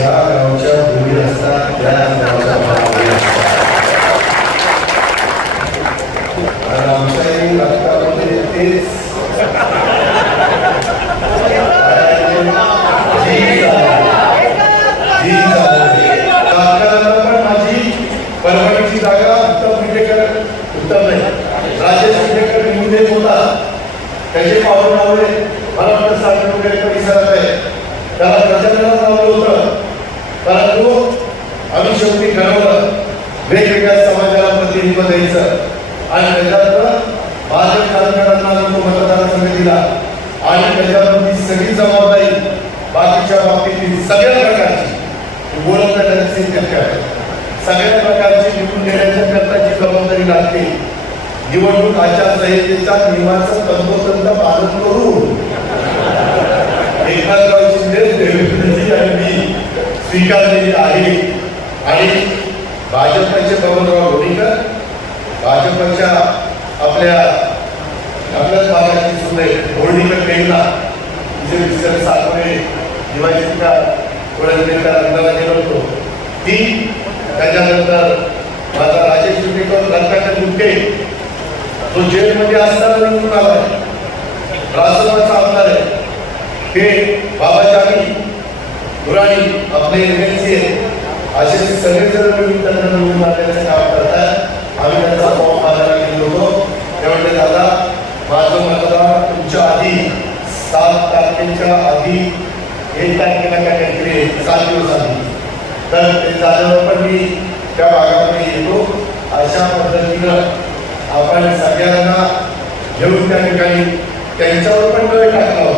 ज्या गावच्या भूमी असतात त्या गावच्या आणि आमच्याही तेच पण माझी परभणीची जागा उत्तम विटेकर उत्तम नाही. राजेश विटेकर निवडून होता त्याचे पाऊल लावले. शेवटी ठरवलं वेगवेगळ्या समाजाला प्रतिनिधित्व द्यायचं. आणि त्याच्यात भाजप कार्यकर्त्यांना लोक तो समितीला दिला आणि त्याच्यावरती सगळी जबाबदारी बाकीच्या बाबतीतली सगळ्या प्रकारची. बोलत नाही सगळ्या प्रकारची निवडून देण्याच्या करताची जबाबदारी लागते. निवडणूक आचारसंहितेचा नियमाचं तंतोतंत पालन करून एकनाथराव शिंदे देवेंद्रजी आणि मी स्वीकारलेली आहे. आणि भाजपचे बबनराव लोणीकर भाजपच्या आपल्या आपल्याच भागाची सुद्धा होळणीकर पेंगला तिचे विसर सातपुणे दिवाळी का रंगाला गेलो होतो ती त्याच्यानंतर माझा राजेश विटेकर रत्नाकर गुट्टे तो जेलमध्ये असताना निवडून आला राजसभाचा आमदार आहे हे बाबाजानी दुराणी आपले एमएलसी असे सगळेजण मिळून त्यांना निवडून आणण्याचं काम करतात आम्ही त्यांचा फॉर्म भरायला गेलो होतो. त्यामुळे दादा माझं मतदान तुमच्या आधी सात तारखेच्या आधी एक तारखेला काय काहीतरी सात दिवस आधी. तर ते झाल्यावर पण मी त्या भागामध्ये येतो. अशा पद्धतीनं आपण सगळ्यांना घेऊन त्या ठिकाणी त्यांच्यावर पण वेळ टाकला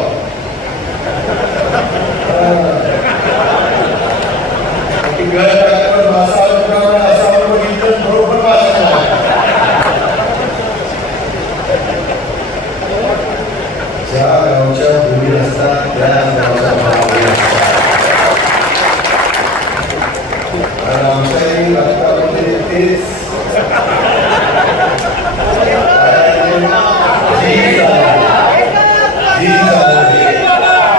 गावच्या भूमी असतात त्या गावच्या भावना राजकारणामध्ये तेच